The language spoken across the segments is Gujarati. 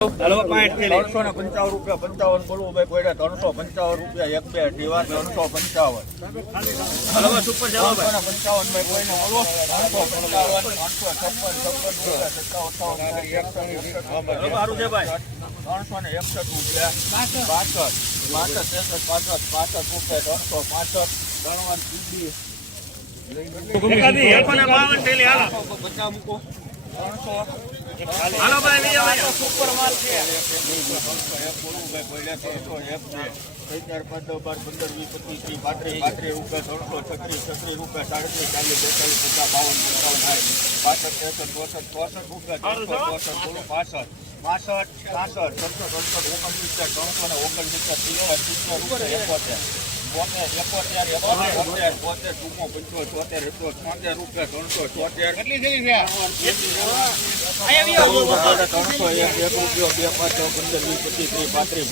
ત્રણસો ને પંચાવન રૂપિયા પંચાવન બોલવું ભાઈ કોઈને ત્રણસો પંચાવન રૂપિયા એક બે દીવાર ત્રણસો પંચાવન. ત્રણસો ને પંચાવન ભાઈ કોઈને બોલો ત્રણસો પંચાવન ત્રણસો છપ્પન છપ્પન રૂપિયા સત્તાવન અઠાવન ત્રણસો ને એકસઠ રૂપિયા. પાસઠ. પાસઠ પાસઠ પાસઠ રૂપિયા ત્રણસો પાસઠ. ત્રણ સીધી ત્રણસો સુપર માલ છે ચાર પાંચ દસ બાર પંદર વીસ પચીસ ત્રીસ પાંત્રીસ પાંત્રીસ રૂપિયા ત્રણસો છત્રીસ છત્રીસ રૂપિયા સાડત્રીસ ચાલીસ બેતાલીસ પચાસ બાવન પંચાવન સાઠ પાસઠ ત્રેસઠ ચોસઠ ચોસઠ રૂપિયા ત્રણસો ચોસઠ બોલો પાસઠ પાસઠ છાસઠ ત્રણસો ત્રણસો ઓગણસિત્તેર ત્રણસો ને ઓગણસિત્તેર સિત્તેર સિત્તેર રૂપિયા બોતેર એકોતેર એકોતેર ચોતેર એકસો છોતેર રૂપિયા ત્રણસો ચોતેર ત્રણસો એક એક બે પાંચ પંદર વીસ પચીસ ત્રીસ પાંત્રીસ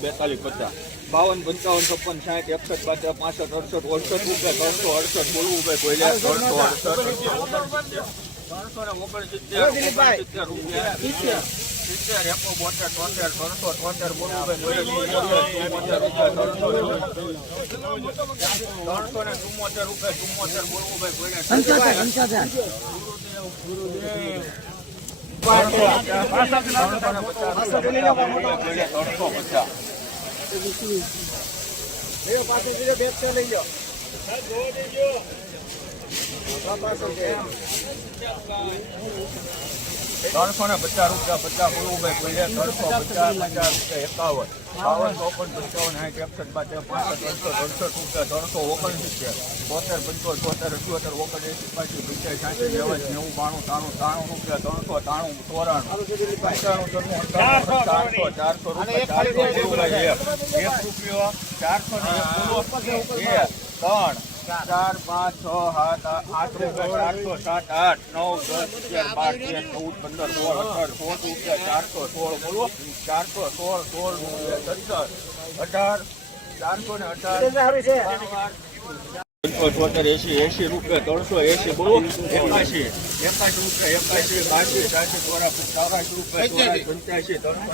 બેતાલીસ પચાસ બાવન પંચાવન છપ્પન સાઠ એકસઠ પાછળ પાસઠ અડસઠ અડસઠ રૂપિયા ત્રણસો અડસઠ બોલવું ભાઈ કોઈને ત્રણસો અડસઠ ત્રણસો ને ઓગણસિત્તેર રૂપિયા સિત્તેર એકો બોતેર તોતેર ત્રણસો તોતેર ત્રણસો ને ચુમ્મોતેર રૂપિયા ચુમ્મોતેર બોલવું ત્રણસો પચાસ ત્રણસો ને પચાસ રૂપિયા પચાસ ગુરુભાઈ ભાઈ ત્રણસો પચાસ પચાસ રૂપિયા એકાવન. બાવન ચોપન પંચાવન સાઠ એકસઠ બાદ પાંસઠ ત્રણસો અડસઠ રૂપિયા ત્રણસો ઓગણસિત્તેર બોતેર પંચોતેર ચોતેર અઠ્યોતેર ઓગણએંસી પાછી પંચાયત સાઠી નેવું નેવું બાણું ત્રાણું ત્રાણું રૂપિયા ત્રણસો ત્રાણું ચોરાણું. પંચાણું અઠ્ઠાણું, ચારસો ચારસો રૂપિયા ચારસો બોલવું એક એક. રૂપિયો ચારસો ને એક ત્રણ. ચાર પાંચ છ સાત આઠ રૂપિયા ચારસો સાત આઠ નવ દસ અગિયાર બાર તેર ચૌદ પંદર સોળ અઢાર સોળ રૂપિયા ચારસો સોળ બોલો ચારસો સોળ સોળ સત્તર અઢાર ચારસો ને અઢાર છોતેર એસી એસી રૂપિયા ત્રણસો એસી બોલો એકાશી એકાશી રૂપિયા એકાશી બાસી સાસી ચોરા ચોરાશી રૂપિયા પંચ્યાસી ત્રણસો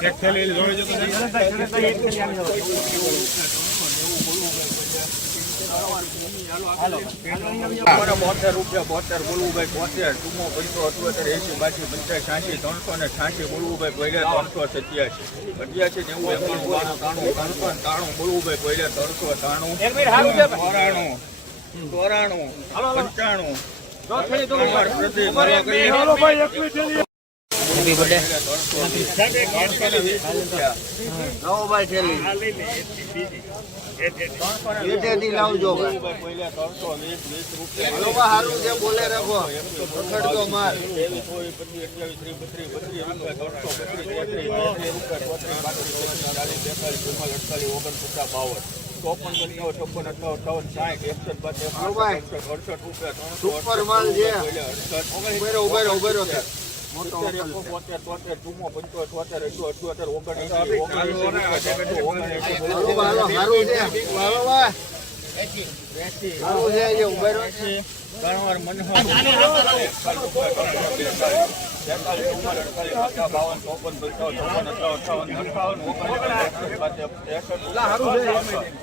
બોતેર રૂપિયા બોતેર બોલવું ભાઈ બોતેર ચુમ્મો પંચો અઠ્યોતેર એસી બાસી પંચાસ છ્યાસી ત્રણસો ને છ્યાસી બોલવું ભાઈ કોઈને ત્રણસો સત્યાસી અઠ્યાસી નેવું એકાણું બાણું ત્રાણું ત્રણસો ત્રાણું બોલવું ભાઈ કોઈને ત્રણસો ત્રાણું ચોરાણું ચોરાણું પંચાણું. હેપી બર્થડે નવો ભાઈ થેલી વીટેથી લાવજો ભાઈ હલો ભાઈ હારું છે બોલે રાખો પકડતો માલ ચોપન પંચાવન છપ્પન અઠાવન અઠાવન સાઠ એકસઠ બાસઠ હલો ભાઈ. અડસઠ રૂપિયા ત્રણસો સુપર માલ છે અડસઠ ઉભેરો ઉભેરો ઉભેરો છે બાવન, ચોપન, પંચાવન, ચોપન અઠાવન, અઠાવન, અઠાવન,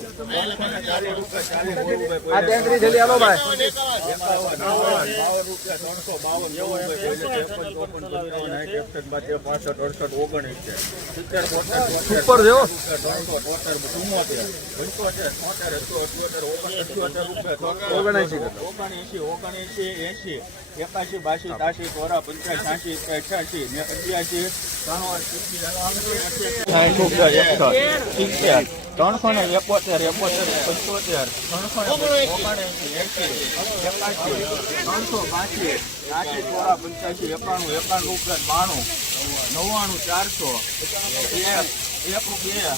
ત્રણસો ત્રણસો ત્રણસો. આ. ઓગણએંસી કરતા. ઓગણએંસી ઓગણએંસી એંસી એકાશી, બાસી તાસી કોરા પંચાસી છ્યાસી અઠ્યાસી ને ત્રણ ત્રણસો ને એકોતેર એકોતેર, પંચોતેર, ત્રણસો ને એકાસી ત્રણસો પાંચી ત્યાંસી ચોરા પંચ્યાસી એકાણું એકાણું, ઉપરાંત બાણું. નવ્વાણું, ચારસો એક એક રૂપિયા,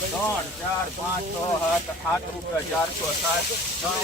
ત્રણ, ચાર, પાંચ, છ, સાત સાત રૂપિયા, ચારસો, સાત, ત્રણ